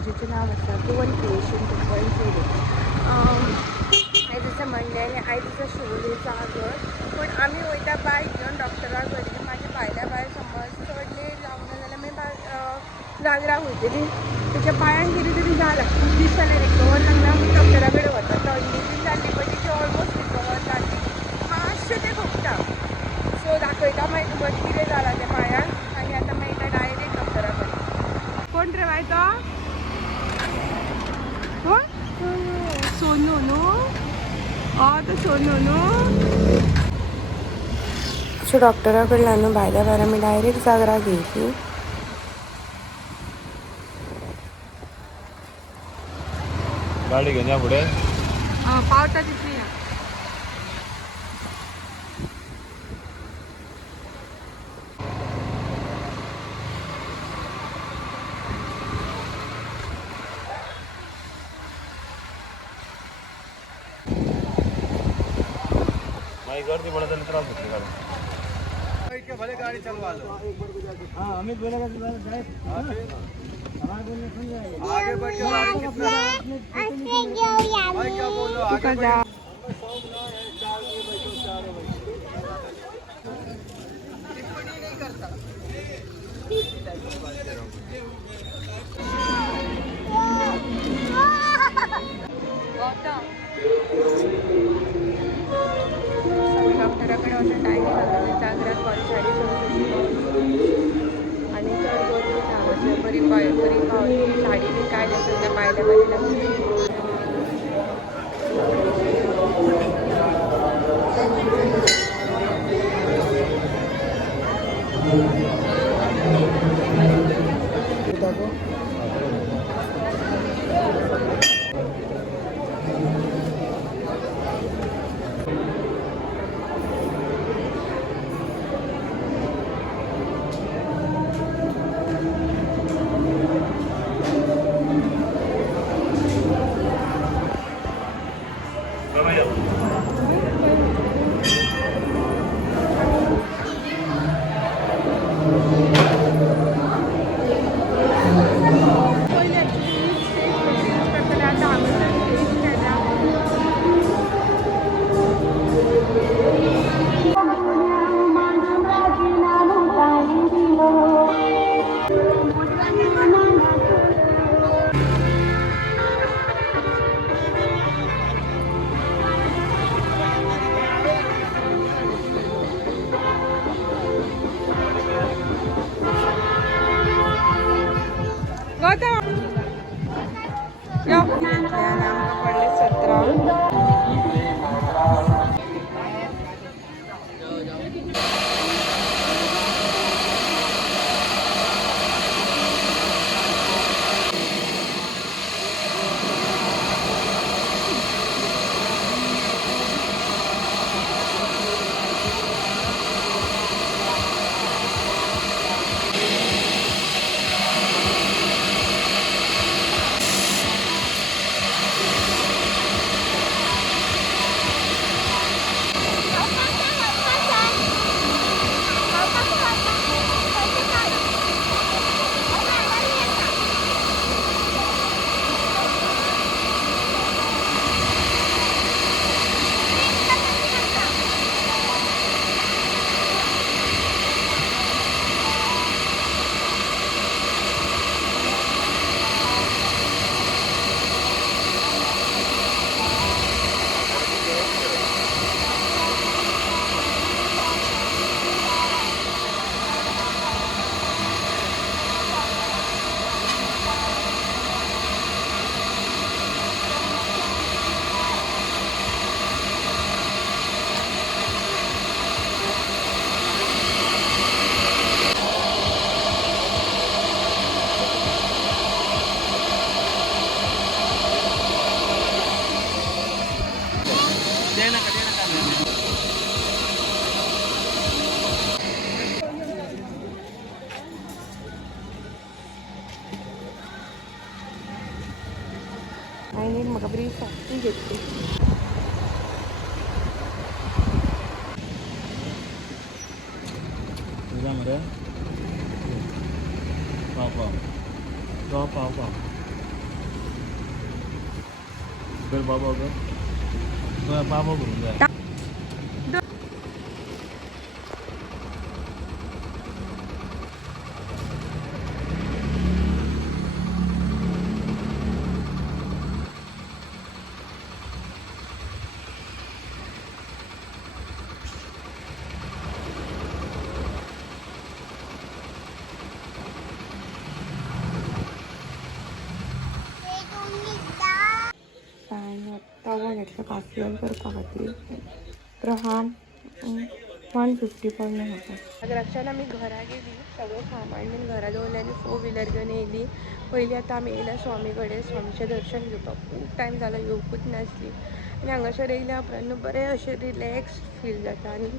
पेजेसचें नाव आसा Goan creation 2.0. जसं म्हणलें आयज आसा शिवोले जागर, पूण आमी वयता बायक घेवन डॉक्टरा कडेन. मागीर भायल्या भायर समज चड लेट जावना जाल्यार मागीर जागराक वयतलीं. तेच्या पांयान कितें तरी जाला, खूब दीस जाले रिकवर जावना. आमी डॉक्टरा कडेन वता. थंडी बी जाल्ली पळय तिची ऑलमोस्ट रिकवर जाल्ली, मातशें तें दुखता. सो दाखयता मागीर तुमकां कितें जालां त्या पांयान, आनी आतां मेळटा डायरेक्ट डॉक्टरा कडेन. कोण रे बाय तो? कोण? सोनू न्हू? हय तो सोनू न्हू. सो डॉक्टरा कडल्यान न्हू भायल्या भायर आमी डायरेक्ट जागराक येयली. गाडी घेऊन या पुढे. पावता तितली या. माई गर्दी पडत आणि त्रास होतो गाडी. भले गाड़ी चलवा लो। हाँ अमित बोलेगा तो हमारे बोलने सुन जाएगा। आगे बढ़ के गाड़ी कितना भाई क्या बोल रहे हो? आगे बढ़ जा. डॉक्टराकडे वचून डायरेक्ट घालता जागराक कॉलशाडी आनी चड गर्दी ना. बरी बरी पावली साडी बी कांय दिसत ना, पायल्या बरी लागली. पडले 17. आईने म्हाका बरी फॅक्टरी घेतली. तुझा मरे पाव पाव पाव पाव पाव कर बाबा ग बाबा भरून जाय तवा घेतलं काफियल करपा खातीर तर हा 150 पडलो म्हाका. रक्षान आमी घरा गेली, सगळें सामान बीन घरा दवरलें आनी 4 व्हिलर घेवन येयली. पयलीं आतां आमी येयल्या स्वामी कडेन, स्वामीचें दर्शन घेवपाक खूब टायम जालो, येवकूच नासली. आनी हांगासर येयल्या उपरांत बरें अशें रिलॅक्स फील जाता आनी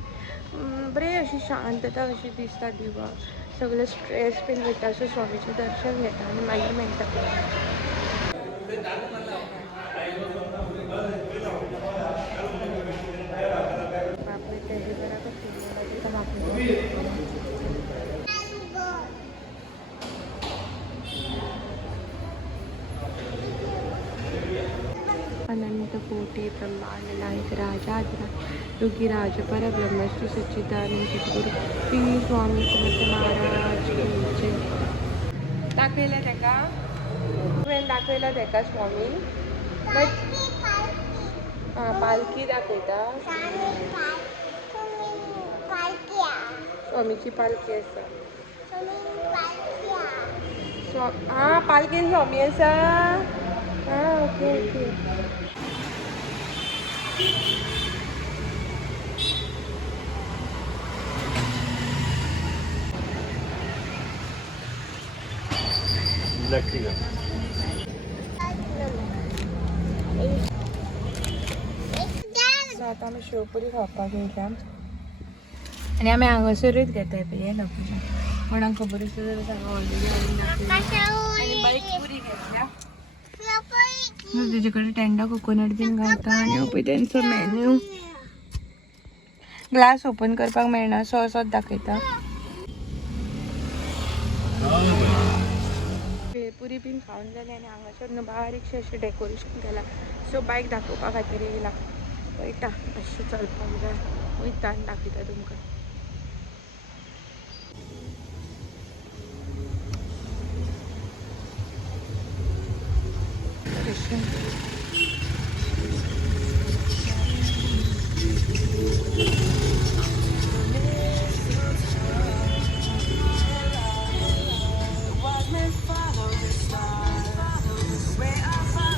बरें अशी शांतता अशी दिसता दिवा. सगळें स्ट्रेस बीन वयता, सो स्वामीचें दर्शन घेता आनी मागीर मेळटा. अनंत कोटि ब्रह्मांड नायक राजाधिराज योगीराज परब्रह्म श्री सच्चिदानंद सद्गुरू श्री स्वामी समर्थ महाराज की जय. दाखयलें तेका तुवें दाखयला तेका स्वामी पालखी दाखयता. स्वामीची पालखी आसा. पालखीन स्वामी आसा. Okay okay. ब्लॅक टी आता आमी शेवपुरी खावपाक येयल्या आनी आमी हांगासरूच घेताय पळय हे लोकेशन. कोणाक खबर आसा जाल्यार सांगा. ऑलरेडी आनी बारीक पुरी घेतल्या. तेजे कडेन टेंडा कोकोनट बीन गावता आनी हो पळय तेंचो मेन्यू. ग्लास ओपन करपाक मेळना सो असोच दाखयता. भेळपुरी बीन खावन जाली आनी हांगासर न्हू बारीकशें अशें डेकोरेशन केलां. सो बायक दाखोवपा खातीर येयला. पळयता अशें चलपाक जाय. वयता आनी दाखयता तुमकां.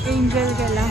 एंजल गेला.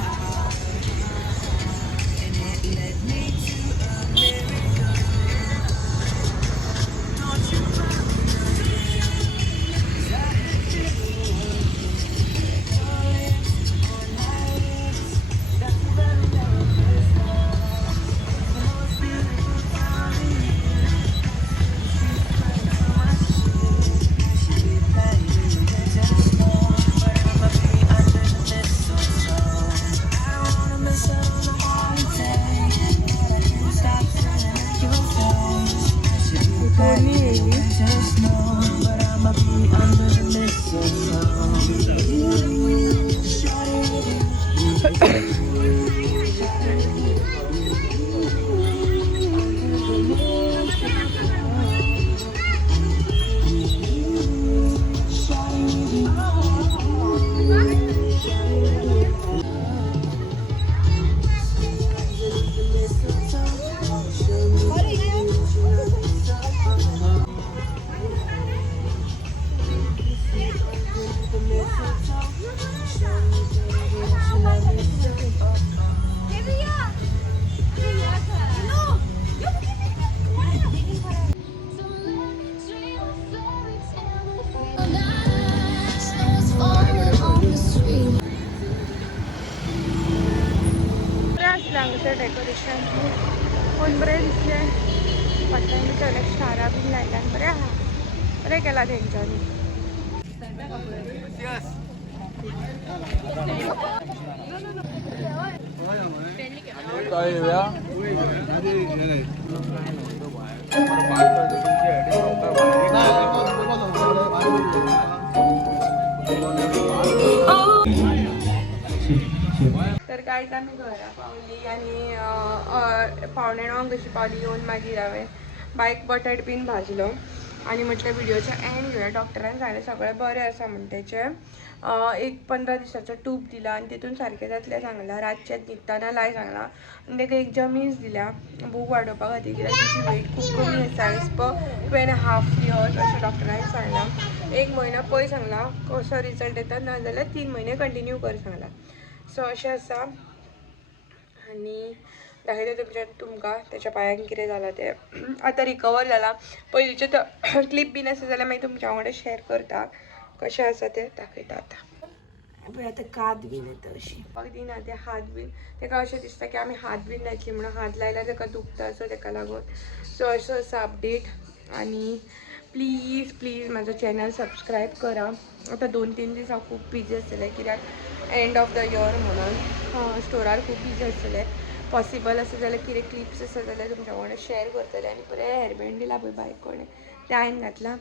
डेकोरेशन कोण बरें दिसलें. फाटल्यान चलक स्टारां बीन लायल्यान बरें केलां तेंच्यांनी. तर गायज आमी घरा पावली आनी 9:15 कशी पावली येवन मागीर हांवें बायक बटाट बीन भाजलो आनी म्हटल्यार व्हिडिओचो एंड घेवया. डॉक्टरान सांगलें सगळें बरें आसा म्हण तेचें. एक 15 दिसाचो टूब दिला आनी तितून सारकें जातलें सांगलां. रातचें न्हिदतना लाय सांगलां आनी तेका एक जमीस दिल्या भूक वाडोवपा खातीर कित्याक तिची वेट खूब कमी आसा एज पर 2.5 years अशें डॉक्टरान सांगलां. 1 म्हयनो पळय सांगलां कसो रिजल्ट येता नाजाल्यार 3 म्हयने कंटिन्यू कर सांगलां. सो अशें आसा आनी दाखयता तुमकां तेच्या पांयांक कितें जालां तें. आतां रिकवर जाला. पयलींचे क्लीप बीन आसा जाल्यार मागीर तुमच्या वांगडा शेअर करता कशें आसा तें दाखयता. आतां आतां कात बीन येता अशी दिना ते हात बीन तेका अशें दिसता की आमी हात बीन लायतली म्हणून हात लायल्यार तेका दुखता सो तेका लागून. सो असो आसा अपडेट आनी प्लीज म्हाजो चॅनल सबस्क्रायब करा. आतां 2-3 दीस हांव खूब बिजी आसतलें कित्याक एंड ऑफ द इयर म्हणून स्टोरार खूब बिजी आसतलें. पॉसिबल आसा जाल्यार कितें क्लिप्स आसा जाल्यार तुमच्या वांगडा शेअर करतलें. आनी बरें हेअरबँड दिला पळय बायक कोणें तें हांवें घातलां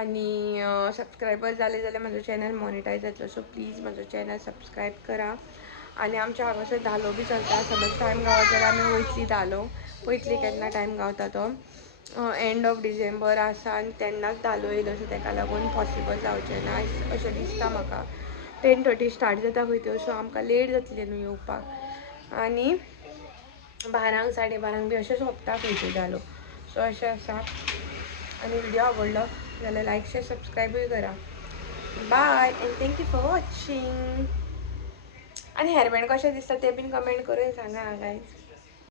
आनी सबस्क्रायबर जाले जाल्यार म्हजो चॅनल मॉनिटायज जातलो. सो प्लीज म्हजो चॅनल सबस्क्रायब करा. आनी आमच्या हांगासर धालो बी चलता. समज टायम गावत जाल्यार आमी वयतली धालो पयतली केन्ना टायम गावता तो एंड ऑफ डिसेंबर आसा आनी तेन्नाच धालो येयलो सो तेका लागून पॉसिबल जावचें ना अशें दिसता म्हाका. 10:30 स्टार्ट जाता खंय त्यो सो आमकां लेट जातलें न्हू येवपाक आनी 12 12:30 बी अशें सोंपता खंय त्यो धालो. सो अशें आसा आनी व्हिडिओ आवडलो जाल्यार लायक शेअर सबस्क्रायबूय करा. Bye and thank you for watching. आनी हेअरबँड कशें दिसता तें बीन कमेंट करून सांगा गायज.